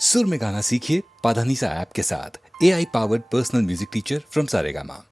सुर में गाना सीखिए पाधानीसा ऐप के साथ। AI powered personal music teacher from Saregama.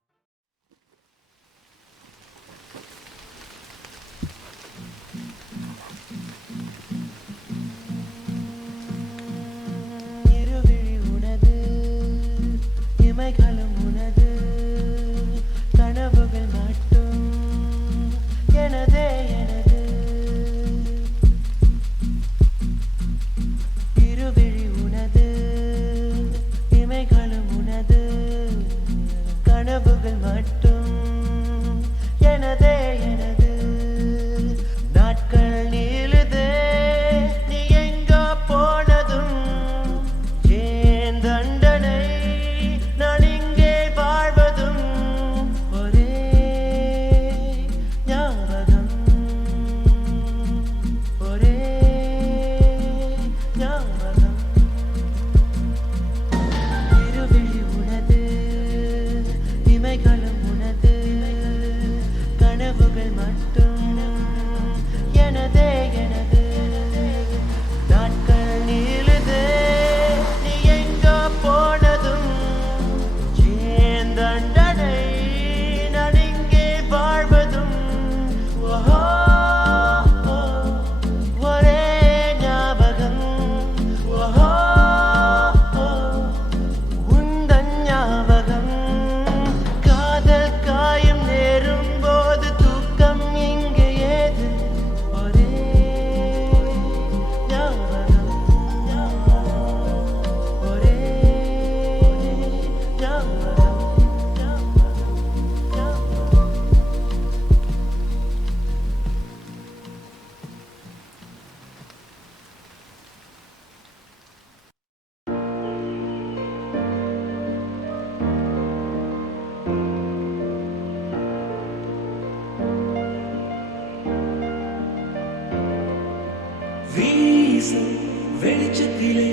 வெளிச்சத்திலே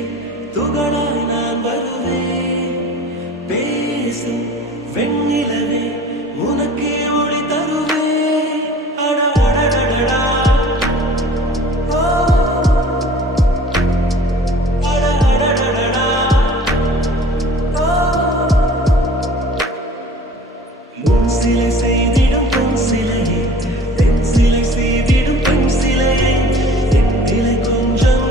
துகளாய் நான் வருவேன். பேசும் வெண்ணிலவே உனக்கே ஒளி தருவேன். அடடடடடா ஓ அடடடடடா ஓ முன் சிலை செய்திடும் பொன் சிலையே, தென் சிலை செய்திடும் பெண் சிலையே, என் நிலை கொஞ்சம்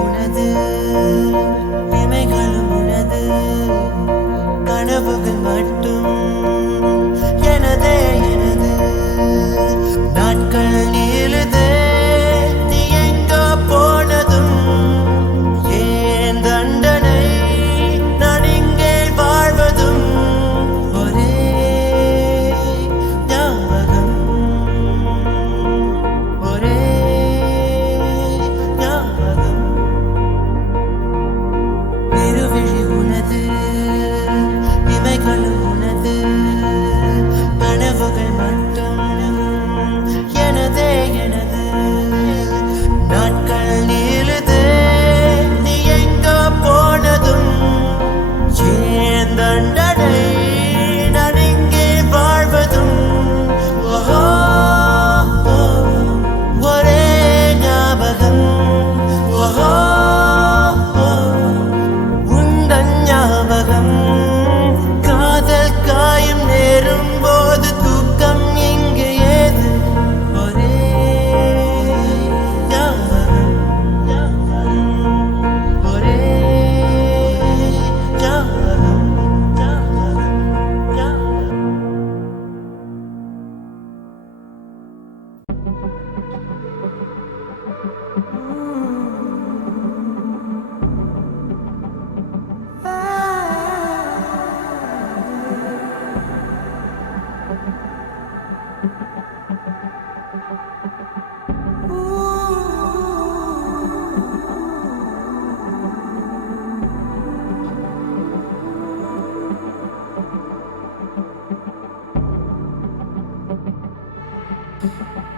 உனது இமைகளும் உனது கனவுகள் மட்டும் எனதே எனது நாட்கள் நீளுதே நீ எங்கோ போனதும் ஏன் தண்டனை நான் இங்கே வாழ்வதும் ஒரே ஞாபகம் ஒரே ஞாபகம் பெருவிழி உனது இமைகளும் உனது கனவுகள் மட்டும் எனதே எனது நாட்கள் நீளுதே நீ எங்கோ போனதும் ஏன் தண்டனை நான் இங்கே வாழ்வதும் ஓஹோ ஒரே ஞாபகம் ஓஹோ உந்தன் ஞாபகம் காதல் காயம் நேரும் போது தூக்கம் இங்கே ஏது ஒரே ஞாபகம் ஒரே ஞாபகம்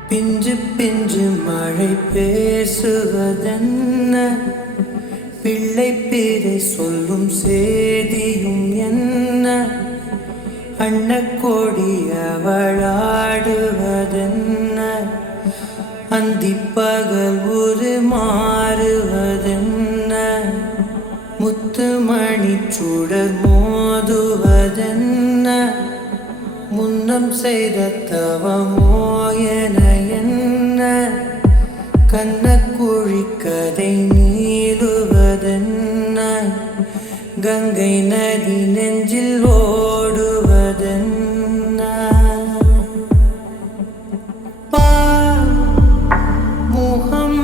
பிஞ்சு பிஞ்சு மழை பேசுவதென்ன பிள்ளை பேரை சொல்லும் சேதியும் என்ன அன்னக்கோடி அவளாடுவதென்ன அந்திப்பகல் ஒரு மாறுவதென்ன முத்துமணி சுடர் மோதுவதென்ன முன்னம் செய்த தவமோ என என்ன கண்ணக்குழி கதை நீளுவதென்ன கங்கை நதி நெஞ்சில் ஓடுவதென்ன முகம்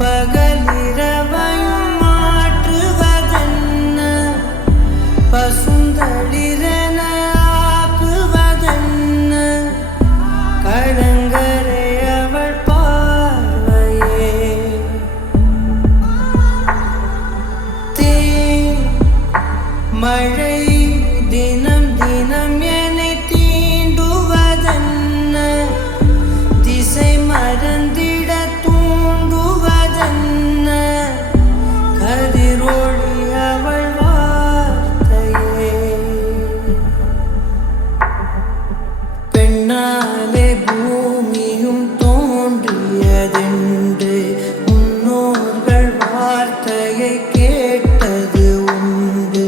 பகலிரவையும் மாற்றுவதென்ன பசுந்தளிரென ஆக்குவதென்ன கடங்கரை அவள் பார்வையே மழை தினம் தினம் என்னை தீண்டுவதென்ன திசை மறந்திட தூண்டுவதென்ன கதிரொளி அவள் வார்த்தையே பெண்ணாலே பூமியும் தோன்றியதென்று முன்னோர்கள் வார்த்தையை கேட்டது உண்டு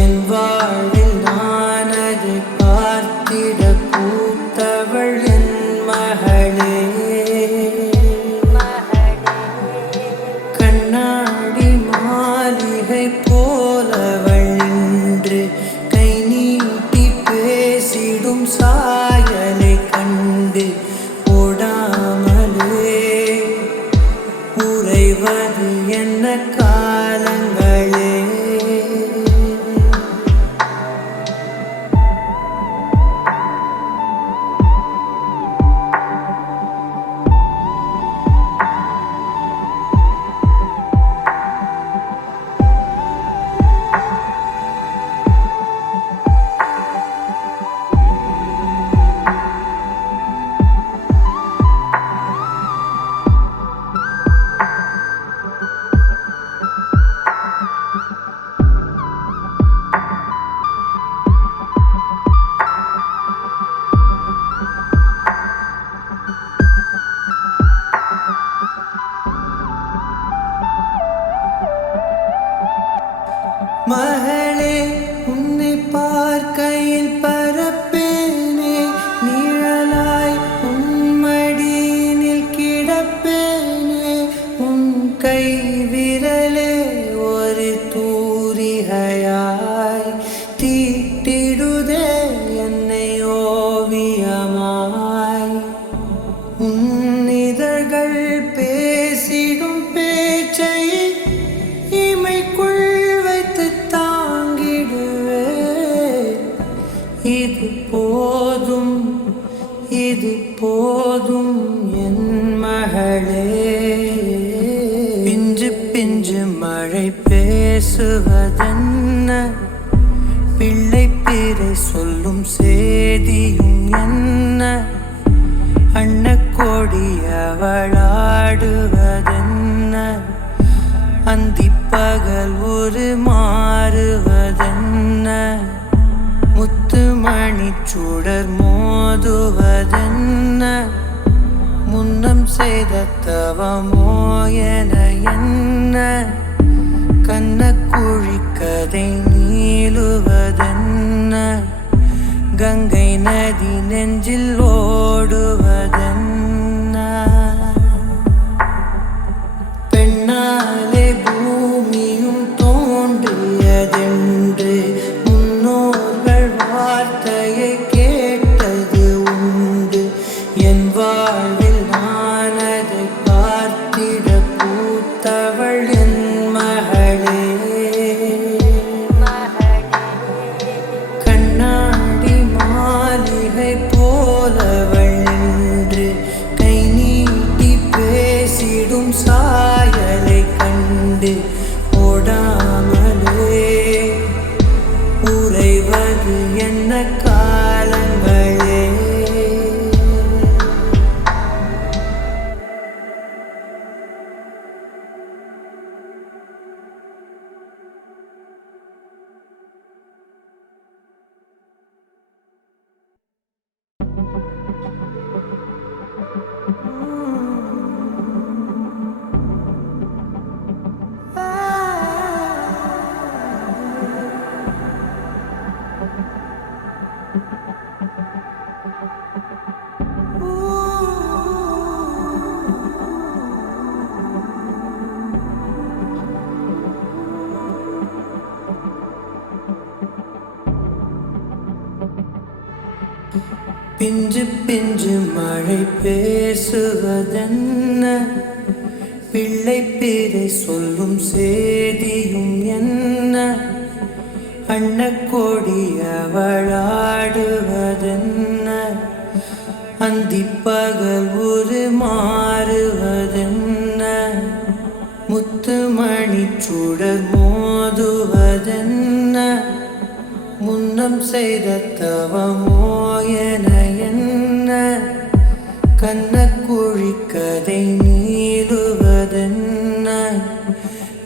என் வாழ்வில் நான் அதை பார்த்திட பூத்தவள் என் மகளே கண்ணாடி மாளிகை போலவள் நின்று கை நீட்டி பேசிடும் சாயலை கண்டு ஓடாமலே உறைவது என்ன காலங்களே மகளே உன்னை பார்க்கையில் பரப்பேனே நிழலாய் உன்மடியினில் கிடப்பேனே உன் கை விரல் பிஞ்சு மழை பேசுவதென்ன பிள்ளை பேரை சொல்லும் சேதியும் என்ன அன்னக்கோடி அவளாடுவதென்ன அந்திப்பகல் ஒரு மாறுவதென்ன முத்துமணி சுடர் மோதுவதென்ன முன்னம் செய்த தவமோ என என்ன கண்ணக்குழி கதை நீளுவதென்ன கங்கை நதி நெஞ்சில் ஓடுவதென்ன பெண்ணாலே பூமியும் தோன்றியதென்று முன்னோர்கள் வார்த்தையை கேட்டது உண்டு என் வாழ்வில் நான் அதை பார்த்திட பூத்தவள் என் மகளே கண்ணாடி மாளிகை போலவள் என்று கை நீட்டி பேசிடும் சாயலை கண்டு ஓடாமலே உறைவது என்ன காலங்களே பிஞ்சு பிஞ்சு மழை பேசுவதென்ன பிள்ளை பேரை சொல்லும் சேதியும் என்ன அன்னக்கோடி அவளாடுவதென்ன அந்திப்பகல் ஒரு மாறுவதென்ன முத்துமணி சுடர் மோதுவதென்ன முன்னம் செய்த தவமோ என என்ன கண்ணக்குழி கதை நீளுவதென்ன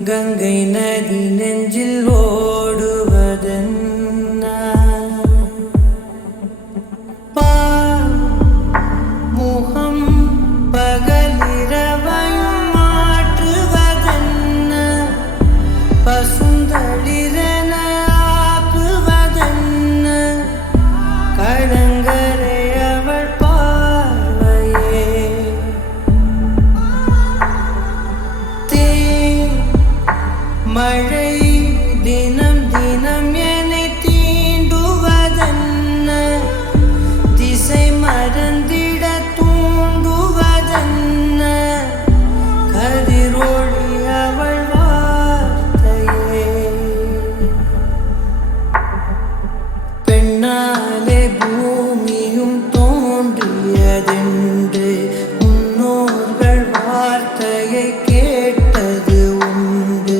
கங்கை நதி நெஞ்சில் ஓடுவதென்ன முகம் பகலிரவையும் மாற்றுவதென்ன பசுந்தளிரென ஆக்குவதென்ன கடங்கரை அவள் பார்வையே மழை தினம் தினம் என்னை தீண்டுவதென்ன திசை மறந்திட தூண்டுவதென்ன கதிரொளி அவள் வார்த்தையே பெண்ணாலே பூமியும் தோன்றியதென்று முன்னோர்கள் வார்த்தையை கேட்டது உண்டு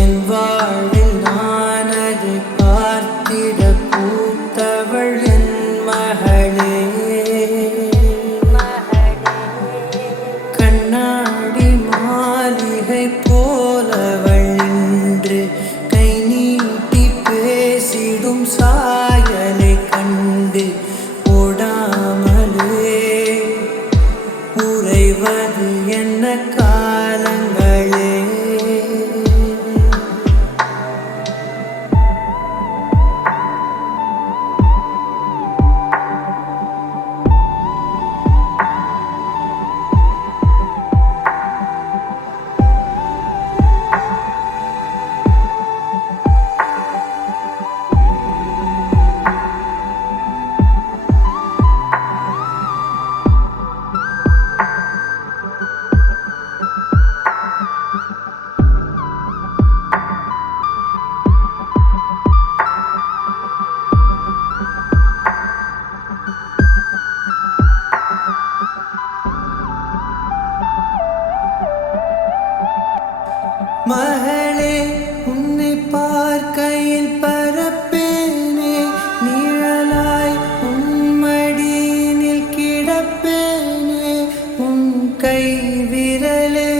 என் வாழ்வில் நான் அதை பார்த்திட பூத்தவள் என் மகளே கண்ணாடி மாளிகை போலவள் என்று கை நீட்டி பேசிடும் சாயலை கண்டு ஓடாமலே உறைவது என்ன காலங்களே மகளே உன்னை பார்க்கையில் பரப்பேனே நிழலாய் உன் மடியினில் கிடப்பேனே உன் கை விரலே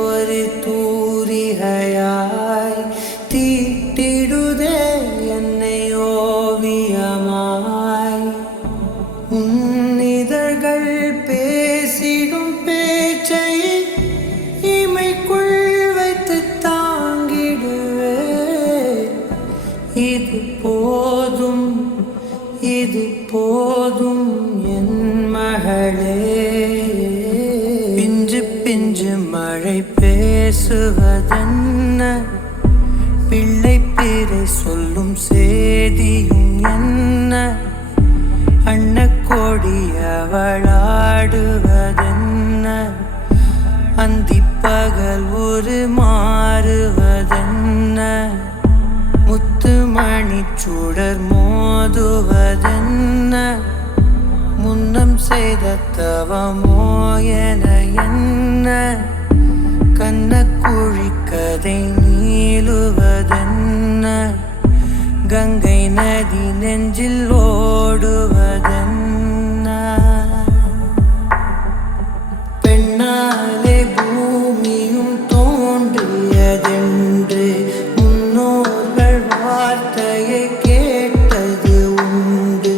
ஒரு தூரிகையாய் தீட்டிடுதே என்னை ஓவியமாய் உன் இதழ்கள் பேசிடும் பேச்சை இமைக்குள் வைத்து தாங்கிடுவே இது போதும் இது போதும் என் மகளே பிஞ்சு பிஞ்சு மழை பேசுவதென்ன பிள்ளை பேரை சொல்லும் சேதியும் என்ன அன்னக்கோடி அவளாடுவதென்ன அந்திப்பகல் ஒரு மாறுவதென்ன முத்துமணி சுடர் மோதுவதென்ன முன்னம் செய்த தவமோ என என்ன கண்ணக்குழி கதை நீளுவதென்ன கங்கை நதி நெஞ்சில் ஓடுவதென்ன பெண்ணாலே பூமியும் தோன்றியதென்று முன்னோர்கள் வார்த்தையை கேட்டது உண்டு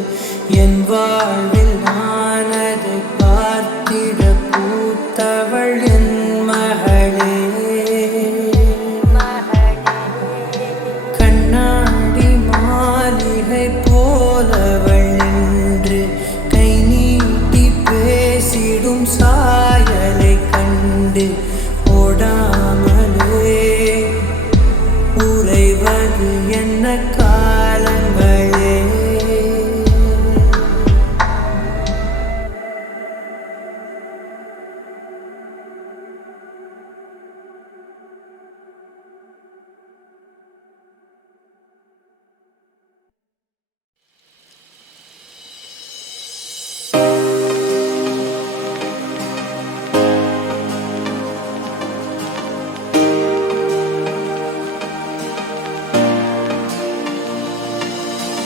என் வாழ்வில் நான் அதை பார்த்திட பூத்தவள் என் மகளே கண்ணாடி மாளிகை போலவள் நின்று கை நீட்டி பேசிடும் சாயலை கண்டு ஓடாமலே உறைவது என்ன காலங்களே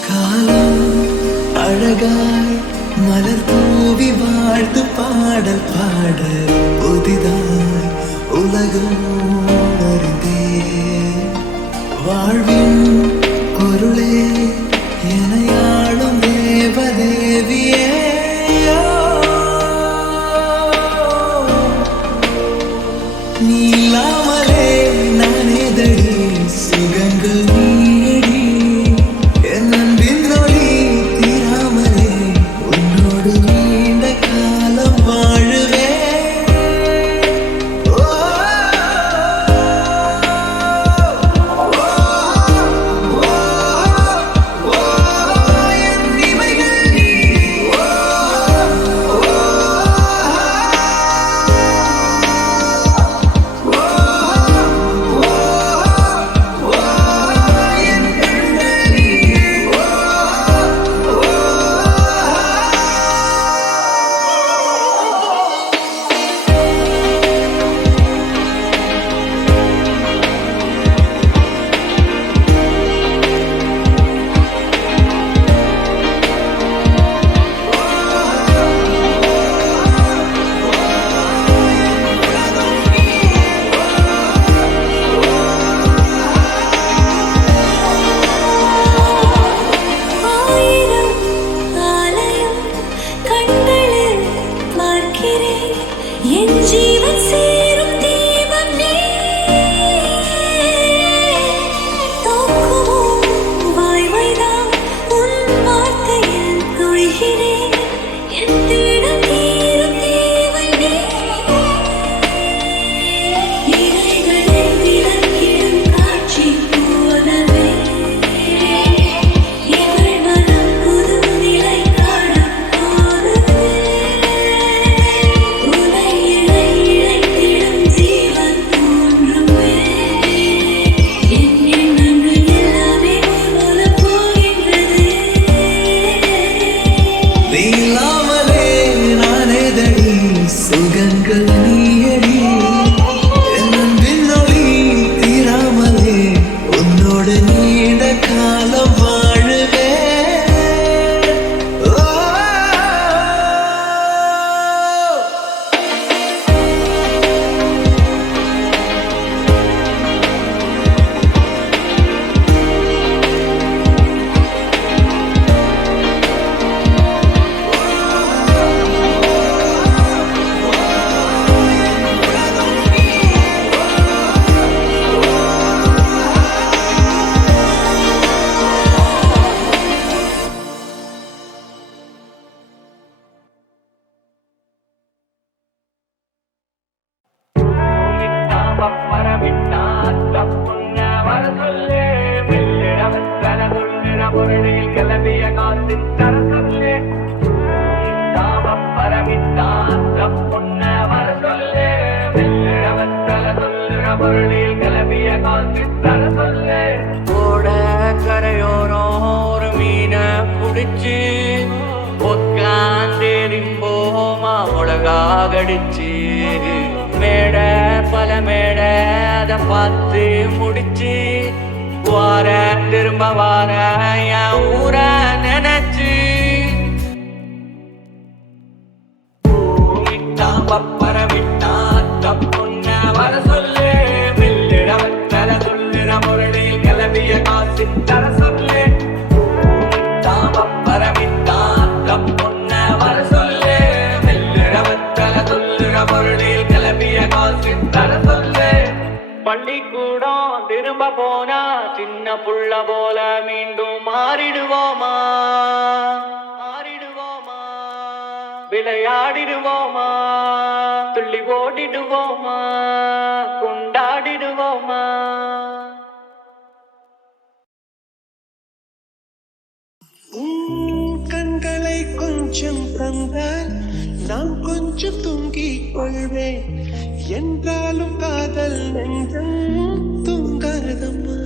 காலம் அழகாய் மலர் தூவி வாழ்த்து பாடல் பாட புதிதாய் உலகம் அறிந்தே வாழ்வின் பொருளே எனையாளும் தேவதேவியே நீலாமலே நானேதடி சுகங்கள் நீடி என் அன்பின் ஒளி தீராமலே உன்னோடு நீண்ட காலம் வாழுவே சொல்லு வெள்ளிடவத்தல துள்ளிட பொருளில் கிளம்பிய காத்தின் தர சொல்லு தாமப்பரமித்தான் பொன்ன வர சொல்லு வெள்ளிடவத்தல துள்ளிட பொருளில் கிளம்பிய காத்தின் தர சொல்லு ஓட கரையோரம் ஒரு மீனை பிடிச்சி உட்காந்திரும்போமா முழகா கடிச்சு மேட பல மேட அதை பார்த்து முடிச்சு வார திரும்ப வார என் ஊர நினைச்சு பப்பரமிட்டான் பொன்ன வர சொல்லு வெள்ளிடவத்தல துள்ளிட முரளில் கிளம்பிய காசு தர சொல்லு தாமப்பரமித்தான் பொன்ன வர சொல்லு வெள்ளிடவத்தல துள்ளிட முரளில் கிளம்பிய காசு தர சொல்லு பள்ளிக்கூடம் திரும்ப போனா சின்ன புள்ள போல மீண்டும் மாறிடுவோமா விளையாடிடுவோமா துள்ளி ஓடிடுவோமா கொண்டாடிடுவோமா கண்களை கொஞ்சம் தந்தால் நான் கொஞ்சம் தூங்கிக் கொள்வேன் என்றாலும் காதல் நெஞ்சம் தூங்காதம்மா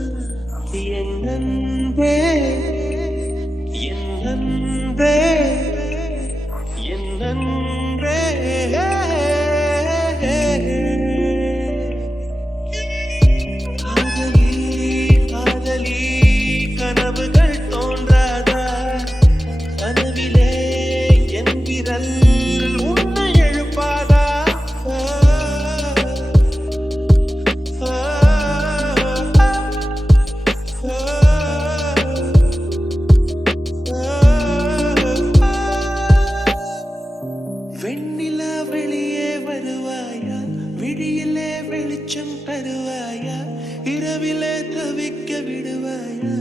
என் அன்பே என் அன்பே என் அன்பே காதலி காதலி கனவுகள் தோன்றாதா கனவிலே என் விரல் உன்னை எழுப்பாதா வெண்ணிலா வெளியே வருவாயா விழியிலே வெளிச்சம் தருவாயா இரவிலே தவிக்க விடுவாயா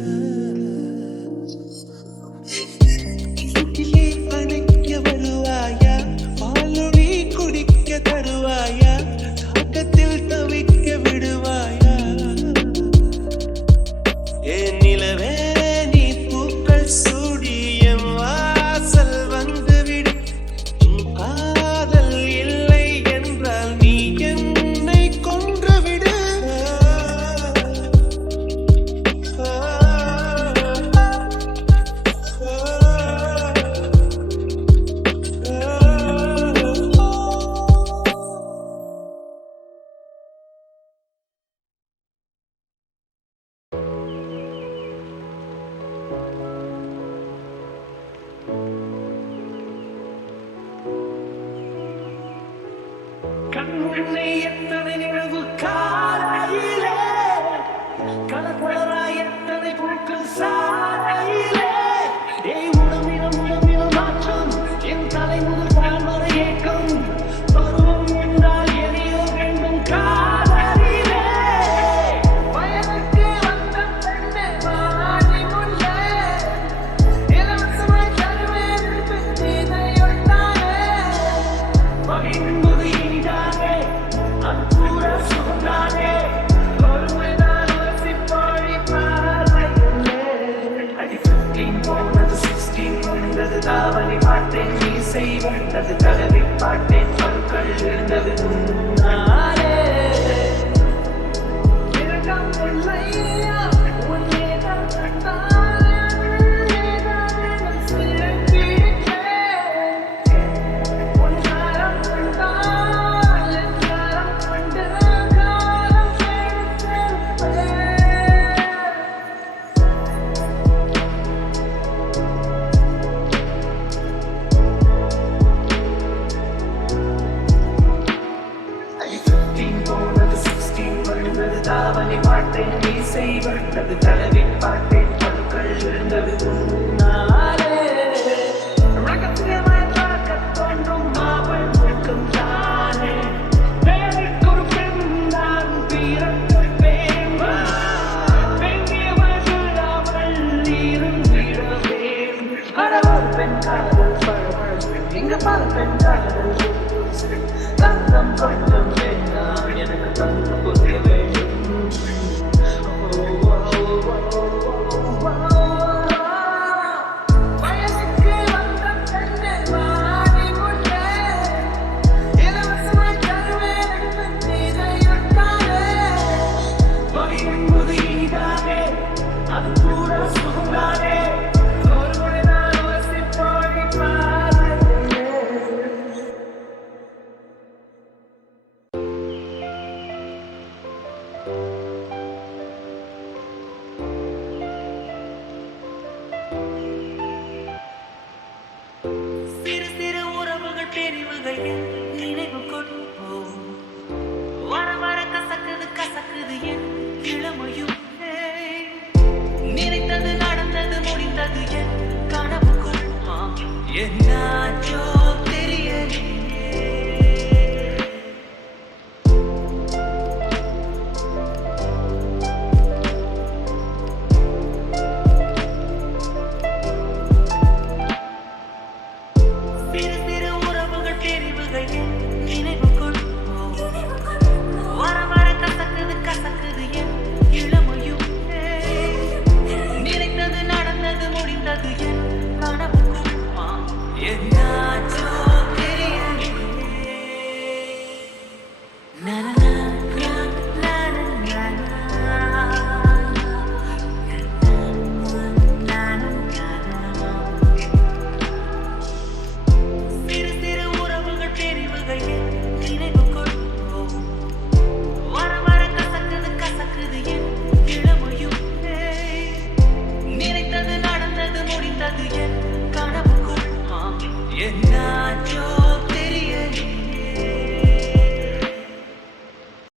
இருட்டிலே அணைக்க வருவாயா பாலொளி குடிக்க தருவாயா தாக்கத்தில் தவிக்க விடுவாயா என் நிலவே நீ பூக்கள் சூடியம் வாசல் வந்துவிடு காதல் இல்லை என்றால் நீ என்னை கொன்றுவிடு கண்முன்னே எத்தனை நிகழ்வு காலையிலே கலப்படராய் எத்தனை பொருட்கள் சாலையிலே உடம்பினம் மாற்றம் என் தலை முதல் கால் வரை ஏக்கம் பருவம் என்றால் எதையோ வேண்டும் காதலிலே வயதுக்கு வந்த பெண்ணே வாடி முன்னே இலவசமாய் தருவேன் இதையொட்டானே மகிழ்ந்து இனிதானே அன்புற சுகந்தானே ஒருமைதான் வசிப்பொழி பார்வையிலே அடி 15 போனது 16 வந்தது தாவணி பார்த்தேன் நீ செய்வந்தது தடவி பார்த்தேன் பொருட்கள் இருந்தது முன்னாலே இரண்டாம் பிள்ளையா உன்னேதான் கண்டால் ஏதான் சிறங்கிட்டேன் உன்னாரம் கண்டால் என்றாரம் கண்டு காலம் சேர்த்தேன் போனது 16 வந்தது தாவணி பார்த்தேன் நீ செய்வந்தது தடவி பார்த்தேன் பொருட்கள் இருந்தது முன்னாலே ரகசியமாய் பார்க்கத் தோன்றும் மாவள் இருக்கும் தானே பேருக்கொரு பெண் தான் பிறப்பேன் பெண்ணியவள் அவள் இருந்திடவேன் அடவர் பெண் காதல் பழவழ் இங்க பல பெண் காதல் தந்தம் கொஞ்சம் வேண்டாம் எனக்கு தந்து புரிய வேண்டும் என்பது இனிதானே, அது கூட சுகம்தானே. ஒரு முறை நான் யோசிப்போடி பாதையிலே. சிறு சிறு உறவுகள் பிரிவுகள் என் நினைவு கொண்டு போகும். வர வர கசக்குது கசக்குது என் இளமையும். நினைத்தது நடந்தது முடிந்தது என் கனவுக்குள். என்னாச்சோ